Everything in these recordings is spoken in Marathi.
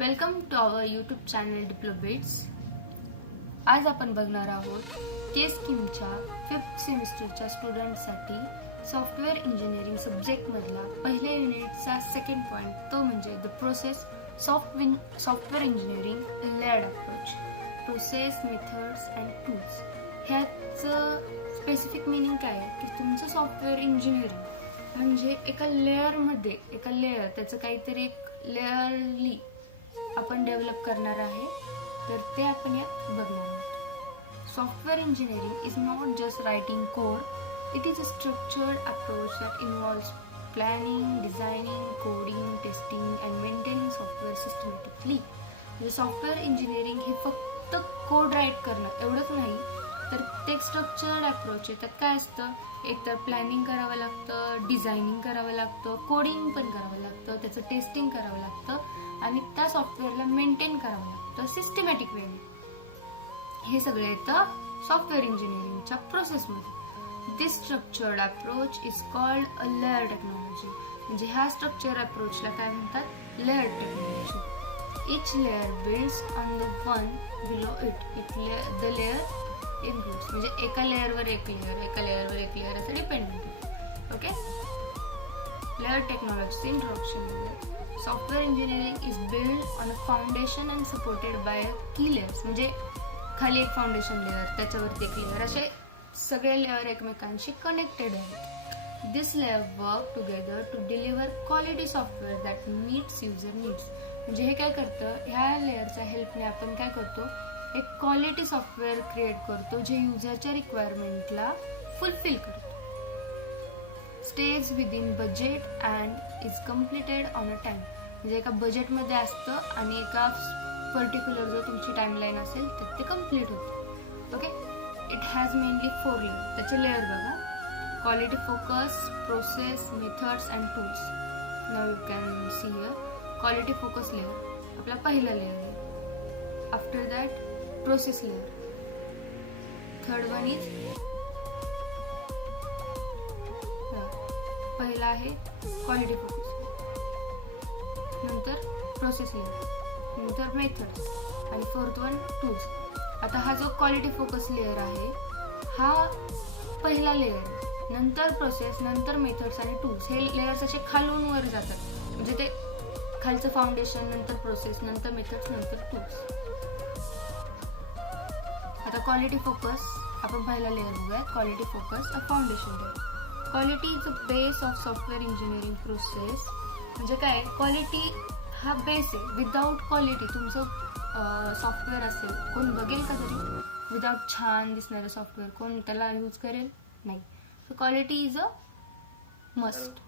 Welcome to our YouTube channel Diplobits. आज आपण बघणार आहोत के स्कीमच्या 5th सेमिस्टरच्या स्टुडंटसाठी सॉफ्टवेअर इंजिनिअरिंग सब्जेक्टमधला पहिल्या युनिटचा सेकंड पॉइंट, तो म्हणजे the process software engineering layered approach, process, methods and tools. ह्याचं स्पेसिफिक मिनिंग काय आहे की तुमचं सॉफ्टवेअर इंजिनिअरिंग म्हणजे एका लेअर त्याचं काहीतरी एक लेअरली आपण डेव्हलप करणार आहे, तर ते आपण यात बघणार आहोत. Software engineering is not just writing code, it is a structured approach that involves planning, designing, coding, testing and maintaining software systematically. म्हणजे सॉफ्टवेअर इंजिनिअरिंग हे फक्त कोड राईट करणं एवढंच नाही, तर ते एक स्ट्रक्चर्ड अप्रोच आहे. त्यात काय असतं, एक तर प्लॅनिंग करावं लागतं, डिझायनिंग करावं लागतं, कोडिंग पण करावं लागतं, त्याचं टेस्टिंग करावं लागतं आणि त्या सॉफ्टवेअरला मेंटेन करावं लागतं सिस्टमॅटिक वेने. हे सगळं येतं सॉफ्टवेअर इंजिनिअरिंगच्या प्रोसेसमध्ये. This structured approach is called a layer technology. म्हणजे ह्या स्ट्रक्चर अप्रोचला काय म्हणतात, layer technology. Each layer builds on the one below it. The layer includes म्हणजे एका लेअरवर एक लेअर असं डिपेंडेंट आहे. ओके, लेअर टेक्नॉलॉजीचं introduction. Software engineering is build on a foundation and supported by key layers. म्हणजे खाली एक फाउंडेशन लेअर, त्याच्यावरती एक लेअर, असे सगळे लेअर एकमेकांशी कनेक्टेड आहेत. This layer work together to deliver quality software that meets user needs. म्हणजे हे काय करतं, ह्या लेअरच्या हेल्पने आपण काय करतो, एक क्वालिटी सॉफ्टवेअर क्रिएट करतो जे युजरच्या रिक्वायरमेंटला फुलफिल करतो. Stage within budget and is completed on a time. म्हणजे एका बजेटमध्ये असतं आणि एका पर्टिक्युलर जो तुमची टाइमलाईन असेल तर ते कम्प्लीट होतं. Okay, it has mainly 4 layer. त्याचे लेअर बघा, quality focus, process, methods and tools. Now you can see here quality focus layer आपला पहिला लेअर आहे. After that process layer. Third one is, पहिला आहे क्वालिटी फोकस, नंतर प्रोसेस लेअर, नंतर मेथड आणि फोर्थ वन टूल्स. आता हा जो क्वालिटी फोकस लेअर आहे हा पहिला लेअर आहे, नंतर प्रोसेस, नंतर मेथड्स आणि टूल्स. हे लेअर्स असे खालून वर जातात. म्हणजे ते खालचं फाउंडेशन, नंतर प्रोसेस, नंतर मेथड्स, नंतर टूल्स. आता क्वालिटी फोकस आपण पहिला लेअर बघूया. Quality focus a foundation layer. Quality is a base of software engineering process. म्हणजे काय, क्वालिटी हा बेस आहे. विदाउट क्वालिटी तुमचं सॉफ्टवेअर असेल, कोण बघेल का तरी? विदाउट छान दिसणारं सॉफ्टवेअर कोण त्याला यूज करेल? नाही. So quality is a must.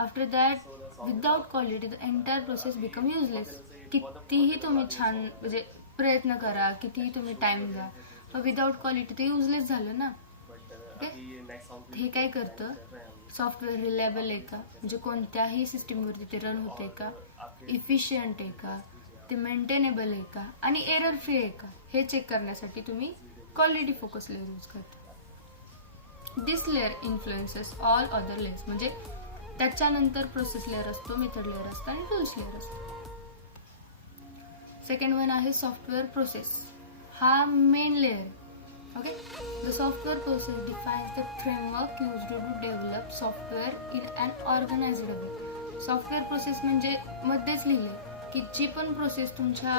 After that, without quality the entire process become useless. कितीही तुम्ही छान म्हणजे प्रयत्न करा, कितीही तुम्ही टाइम द्या, पण विदाउट क्वालिटी ते युजलेस झालं ना. ओके, हे काय करतं, सॉफ्टवेअर रिलायबल आहे का, म्हणजे कोणत्याही सिस्टीमवरती ते रन होते का, इफिशियंट आहे का, ते मेंटेनेबल आहे का आणि एरर फ्री आहे का, हे चेक करण्यासाठी तुम्ही क्वालिटी फोकस लेअर यूज करता. This layer influences all other layers. म्हणजे त्याच्यानंतर प्रोसेस लेअर असतो, मेथड लेअर असतो आणि टूल्स लेअर असतो. सेकंड वन आहे सॉफ्टवेअर प्रोसेस. हा main layer. Okay, the software process defines the framework used to develop software in an organized way. Software process म्हणजे मध्येच लिहिले की जी पण प्रोसेस तुमच्या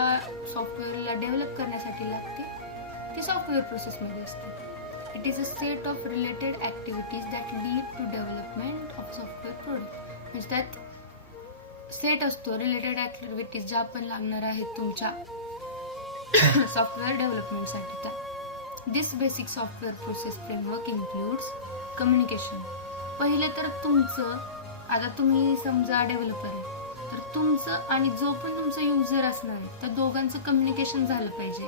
सॉफ्टवेअरला डेव्हलप करण्यासाठी लागते ती सॉफ्टवेअर प्रोसेसमध्ये असते. It is a set of related activities that lead to development of software product. म्हणजे त्यात सेट असतो रिलेटेड ॲक्टिव्हिटीज ज्या पण लागणार आहेत तुमच्या सॉफ्टवेअर डेव्हलपमेंटसाठी. त्या this basic software process framework includes communication. पहिले तर तुमचं, आता तुम्ही समजा डेव्हलपर आहे, तर तुमचं आणि जो पण तुमचा युजर असणार आहे त्या दोघांचं कम्युनिकेशन झालं पाहिजे.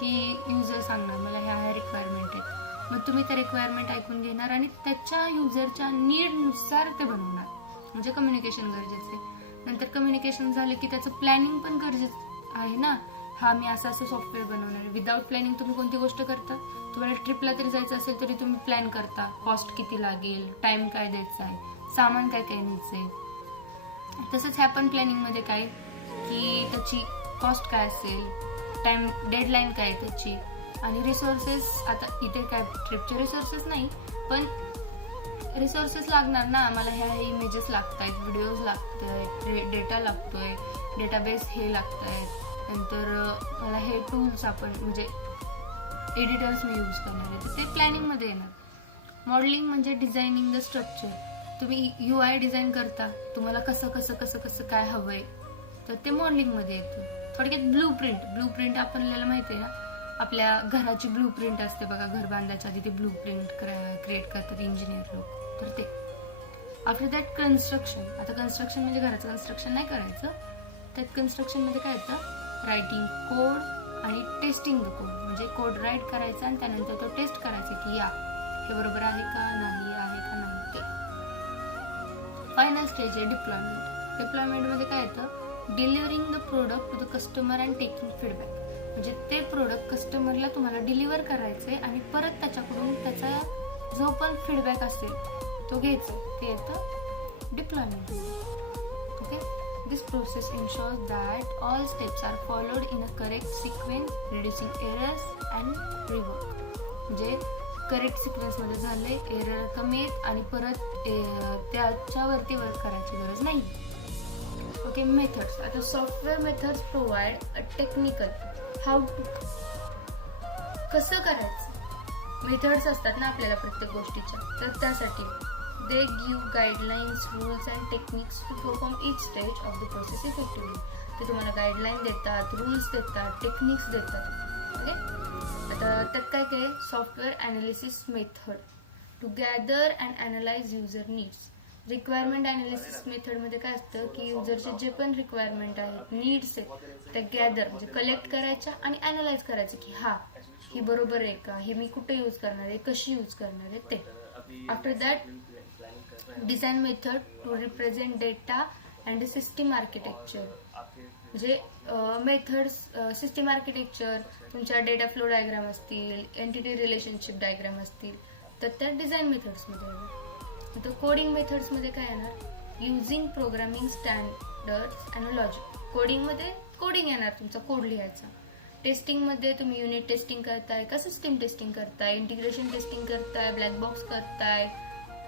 की युजर सांगणार मला ह्या रिक्वायरमेंट आहेत, मग तुम्ही त्या रिक्वायरमेंट ऐकून घेणार आणि त्याच्या युजरच्या नीडनुसार ते बनवणार. म्हणजे कम्युनिकेशन गरजेचं आहे. नंतर कम्युनिकेशन झालं की त्याचं प्लॅनिंग पण गरजेचं आहे ना. हा मी असं सॉफ्टवेअर बनवणार आहे. विदाउट प्लॅनिंग तुम्ही कोणती गोष्ट करता? तुम्हाला ट्रिपला तरी जायचं असेल तरी तुम्ही प्लॅन करता, कॉस्ट किती लागेल, टाइम काय द्यायचा आहे, सामान काय काय न्यायचंय. तसंच ह्या पण प्लॅनिंग मध्ये काय की त्याची कॉस्ट काय असेल, टाइम डेडलाईन काय आहे त्याची, आणि रिसोर्सेस. आता इथे काय ट्रिपचे रिसोर्सेस नाही, पण रिसोर्सेस लागणार ना आम्हाला. ह्या इमेजेस लागत आहेत, व्हिडिओज लागत आहेत, डेटा लागतोय, डेटाबेस हे लागत आहेत. नंतर मला हे टूल्स आपण म्हणजे एडिटर्स मी यूज करणार आहे, तर ते प्लॅनिंगमध्ये येणार. मॉडेलिंग म्हणजे डिझायनिंग द स्ट्रक्चर. तुम्ही UI डिझाईन करता, तुम्हाला कसं कसं कसं कसं काय हवंय, तर ते मॉडेलिंगमध्ये येतं. थोडक्यात ब्लू प्रिंट आपल्याला माहिती आहे ना, आपल्या घराची ब्लू प्रिंट असते बघा. घर बांधायच्या आधी ते ब्लू प्रिंट क्रिएट करतात इंजिनियर लोक, तर ते. After that construction. आता कन्स्ट्रक्शन म्हणजे घराचं कन्स्ट्रक्शन नाही करायचं. त्यात कन्स्ट्रक्शनमध्ये काय येतं, रायटिंग कोड आणि टेस्टिंग द कोड. म्हणजे कोड राईट करायचा आणि त्यानंतर तो टेस्ट करायचा की या हे बरोबर आहे का नाही, आहे का नाही ते. फायनल स्टेज आहे डिप्लॉयमेंट. डिप्लॉयमेंटमध्ये काय येतं, delivering the product to the customer and taking feedback. म्हणजे ते प्रोडक्ट कस्टमरला तुम्हाला डिलिव्हर करायचंय आणि परत त्याच्याकडून त्याचा जो पण फीडबॅक असेल तो घ्यायचा. ते येतं deployment. Okay. This process ensures that all steps are followed in a correct sequence, reducing errors and rework. म्हणजे करेक्ट सिक्वेन्समध्ये झाले, एरर कमी आहेत आणि परत त्याच्यावरती वर्क करायची गरज नाही. ओके. मेथड्स. आता software methods provide a technical how to. कसं करायचं, मेथड्स असतात ना आपल्याला प्रत्येक गोष्टीच्या, तर त्यासाठी they give guidelines, rules and techniques to perform each stage of the process effectively. ते तुम्हाला गाईडलाईन देतात, रूल्स देतात, टेक्निक्स देतात. ओके. आता त्यात काय काय, software analysis method to gather and analyse user needs. Requirement analysis मेथडमध्ये काय असतं की युजरचे जे पण रिक्वायरमेंट आहेत, नीड्स आहेत, त्या गॅदर म्हणजे कलेक्ट करायच्या आणि अनालाइज करायचं की हा ही बरोबर आहे का, ही मी कुठे यूज करणार आहे, कशी यूज करणार आहे ते. After that design method to represent data and system architecture. म्हणजे मेथड्स, सिस्टीम आर्किटेक्चर, तुमच्या डेटा फ्लो डायग्राम असतील, एंटिटी रिलेशनशिप डायग्राम असतील, तर त्या डिझाईन मेथड्समध्ये येणार. तर कोडिंग मेथड्समध्ये काय येणार, using programming standards and logic. कोडिंगमध्ये कोडिंग येणार, तुमचा कोड लिहायचा. टेस्टिंगमध्ये तुम्ही युनिट टेस्टिंग करताय का सिस्टीम टेस्टिंग करताय, इंटिग्रेशन टेस्टिंग करताय, ब्लॅक बॉक्स करताय,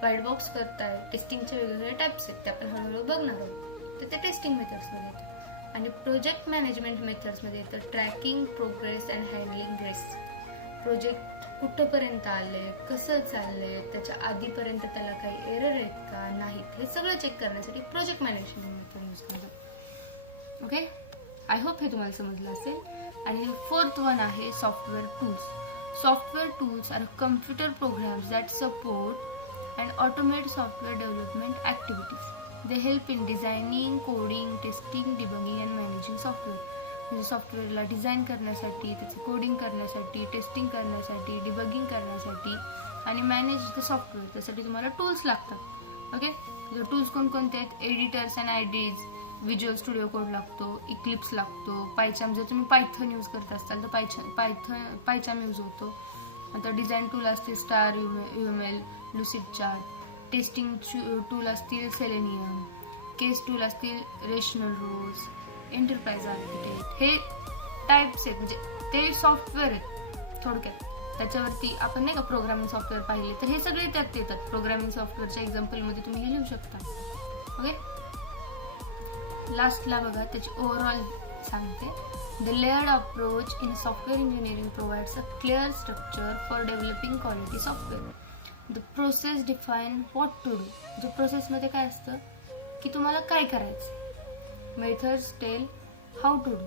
व्हाईट बॉक्स करताय. टेस्टिंगचे वेगवेगळे टाइप्स आहेत, ते आपण हळूहळू बघणार आहोत. तर ते टेस्टिंग मेथड्समध्ये येतं. आणि प्रोजेक्ट मॅनेजमेंट मेथड्समध्ये येतं tracking progress and handling risk. Project कुठंपर्यंत आले, कसं चाललंय, त्याच्या आधीपर्यंत त्याला काही एरर आहेत का नाहीत, हे सगळं चेक करण्यासाठी प्रोजेक्ट मॅनेजमेंट मेथड यूज करतात. ओके. आय होप हे तुम्हाला समजलं असेल. आणि फोर्थ वन आहे software tools. Software tools are computer programs that support and automate software development activities. They help in designing, coding, testing, debugging and managing software. म्हणजे सॉफ्टवेअरला डिझाईन करण्यासाठी, त्याचं कोडिंग करण्यासाठी, टेस्टिंग करण्यासाठी, डिबगिंग करण्यासाठी आणि मॅनेज द सॉफ्टवेअर, त्यासाठी तुम्हाला टूल्स लागतात. ओके. टूल्स कोणकोणते आहेत, editors and IDs, visual studio code लागतो, इक्लिप्स लागतो, पायचाम. जर तुम्ही पायथन यूज करत असाल तर पायचाम यूज होतो. आता डिझाईन टूल असतील star, UML, lucid chart. Testing tool असतील सेलेनियम. केस टूल असतील रेशनल रोज, एंटरप्राइज आर्किटेक्ट. हे टाइप्स आहेत, म्हणजे ते सॉफ्टवेअर आहेत थोडक्यात. त्याच्यावरती आपण नाही का प्रोग्रामिंग सॉफ्टवेअर पाहिले, तर हे सगळे त्यात येतात. प्रोग्रामिंग सॉफ्टवेअरच्या एक्झाम्पलमध्ये तुम्ही हे लिहू शकता. ओके. लास्टला बघा त्याची ओव्हरऑल सांगते. The layered approach in software engineering provides a clear structure for developing quality software. The process define what to do. जो प्रोसेसमध्ये काय असतं की तुम्हाला काय करायचं. Methods tell how to do.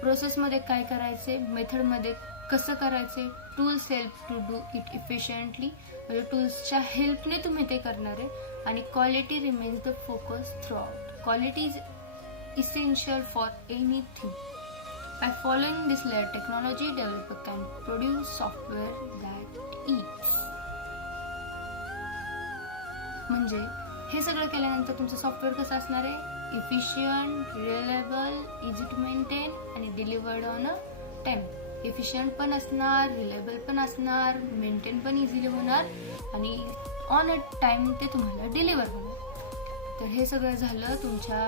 प्रोसेसमध्ये काय करायचे, मेथडमध्ये कसं करायचे. Tools help to do it efficiently. म्हणजे टूल्सच्या हेल्पने तुम्ही ते करणार आहे. आणि quality remains the focus throughout. Quality is essential for anything. By following this layered technology, developer can produce software that eats. म्हणजे हे सगळं केल्यानंतर तुमचं सॉफ्टवेअर कसं असणार आहे, efficient, reliable, easy to maintain आणि delivered on a time. Efficient पण असणार, रिलायबल पण असणार, मेंटेन पण इझिली होणार आणि ऑन अ टाइम ते तुम्हाला डिलिव्हर होणार. तर हे सगळं झालं तुमच्या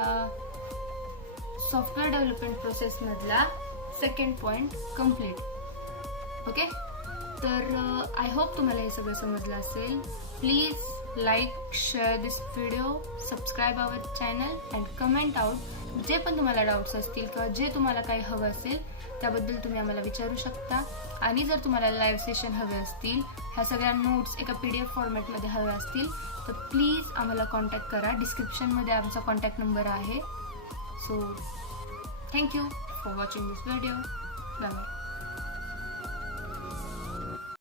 सॉफ्टवेअर डेव्हलपमेंट प्रोसेसमधला सेकंड पॉइंट कम्प्लीट. ओके, तर आय होप तुम्हाला हे सगळं समजलं असेल. Please like, share this video, subscribe our channel and comment out जे पण तुम्हाला डाऊट्स असतील किंवा जे तुम्हाला काही हवं असेल त्याबद्दल तुम्ही आम्हाला विचारू शकता. आणि जर तुम्हाला लाईव्ह सेशन हवे असतील, ह्या सगळ्या नोट्स एका PDF फॉर्मॅटमध्ये हव्या असतील तर प्लीज आम्हाला कॉन्टॅक्ट करा. डिस्क्रिप्शनमध्ये आमचा कॉन्टॅक्ट नंबर आहे. So thank you for watching this video. Bye bye.